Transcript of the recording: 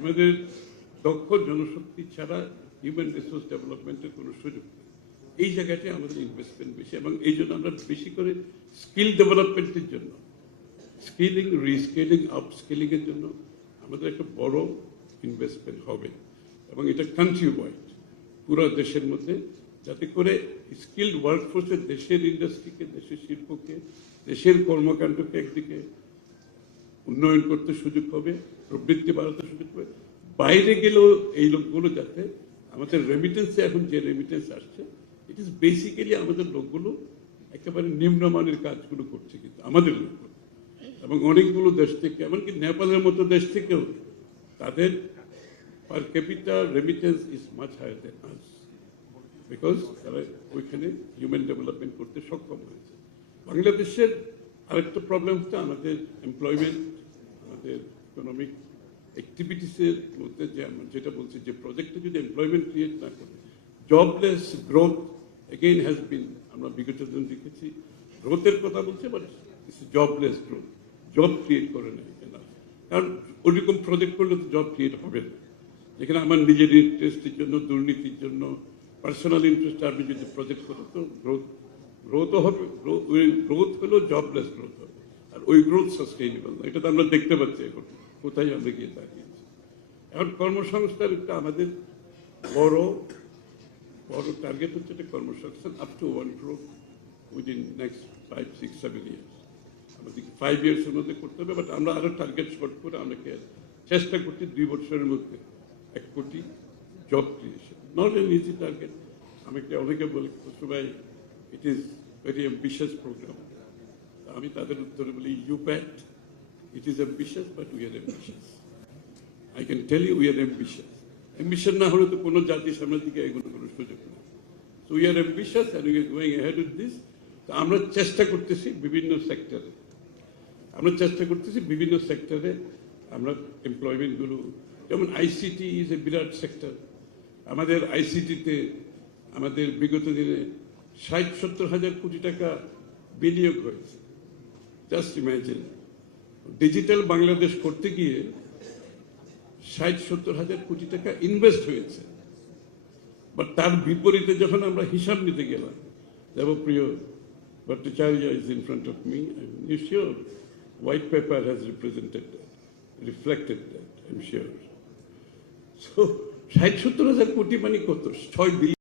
আমাদের দক্ষ জনশক্তি ছাড়া হিউম্যান রিসোর্স ডেভেলপমেন্টের কোনো সুযোগ নেই। এই জায়গাতে আমাদের ইনভেস্টমেন্ট বেশি, এবং এই জন্য আমরা বেশি করে স্কিল ডেভেলপমেন্টের জন্য, স্কিলিং, রিস্কিলিং, আপস্কিলিংয়ের জন্য আমাদের একটা বড় ইনভেস্টমেন্ট হবে, এবং এটা কান্ট্রি ওয়াইড পুরো দেশের মধ্যে, যাতে করে স্কিল্ড ওয়ার্কফোর্সের দেশের ইন্ডাস্ট্রিকে, দেশের শিল্পকে, দেশের কর্মকাণ্ডকে একদিকে উন্নয়ন করতে সুযোগ হবে, প্রবৃত্তি বাড়াতে সুযোগ হবে। বাইরে গেলেও এই লোকগুলো যাতে আমাদের রেমিটেন্সে, এখন যে রেমিটেন্স আসছে, ইট ইজ বেসিক্যালি আমাদের লোকগুলো একেবারে নিম্নমানের কাজগুলো করছে, কিন্তু আমাদের লোকগুলো, এবং অনেকগুলো দেশ থেকে, এমনকি নেপালের মতো দেশ থেকেও তাদের per capita remittance is much higher than us, because তারা ওইখানে হিউম্যান ডেভেলপমেন্ট করতে সক্ষম হয়েছে। বাংলাদেশের আরেকটা প্রবলেম হচ্ছে আমাদের এমপ্লয়মেন্ট, আমাদের ইকোনমিক অ্যাক্টিভিটিসের মধ্যে, যে যেটা বলছি, যে প্রজেক্টে যদি এমপ্লয়মেন্ট ক্রিয়েট না করে, jobless growth again has been, আমরা বিগত দিন দেখেছি গ্রোথের কথা বলছে, but jobless growth, job create করে নেয় না, কারণ ওইরকম প্রজেক্ট করলে তো জব ক্রিয়েট হবে না। যেখানে আমার নিজের ইন্টারেস্টের জন্য, দুর্নীতির জন্য, পার্সোনাল ইন্টারেস্টে আমি যদি প্রজেক্ট করি, তো গ্রোথও হবে, গ্রোথ হলেও জবলেস গ্রোথ হবে, আর ওই গ্রোথ সাস্টেইনেবল না। এটা তো আমরা দেখতে পাচ্ছি এখন কোথায় আমরা গিয়ে দাঁড়িয়েছি। এখন কর্মসংস্থান একটা আমাদের বড় বড় টার্গেট হচ্ছে, একটা কর্মসংস্থান up to 1 crore within next 5, 6, 7 years। আমাদের 5 years-এর মধ্যে করতে হবে, বাট আমরা আরো টার্গেট শর্ট করে আমাকে চেষ্টা করছি 2 বছরের মধ্যে 1 কোটি job creation. Not an easy target. আমাকে অনেকে বলে, সবাই it is very ambitious programme. আমি তাদের উত্তরে বলি, you bet, it is ambitious, but we are ambitious. I can tell you, we are ambitious. Ambition না হলে তো কোনো জাতির সামনের দিকে এগোনো কোনো সুযোগ নেই। So we are ambitious and we are going ahead with this. তো আমরা চেষ্টা করতেছি বিভিন্ন সেক্টরে, আমরা এমপ্লয়মেন্টগুলো, যেমন ICT is a Virat sector. আমাদের আইসিটিতে আমাদের বিগত দিনে 60-70 হাজার কোটি টাকা বিনিয়োগ হয়েছে। জাস্ট ইমাজিন, ডিজিটাল বাংলাদেশ করতে গিয়ে 60-70 হাজার কোটি টাকা ইনভেস্ট হয়েছে। বাট তার বিপরীতে যখন আমরা হিসাব নিতে গেলাম, Debapriya Bhattacharya is in front of me, I am sure white paper has reflected that, I'm sure. So 60-70 হাজার কোটি মানে কত? 6 বিলিয়ন।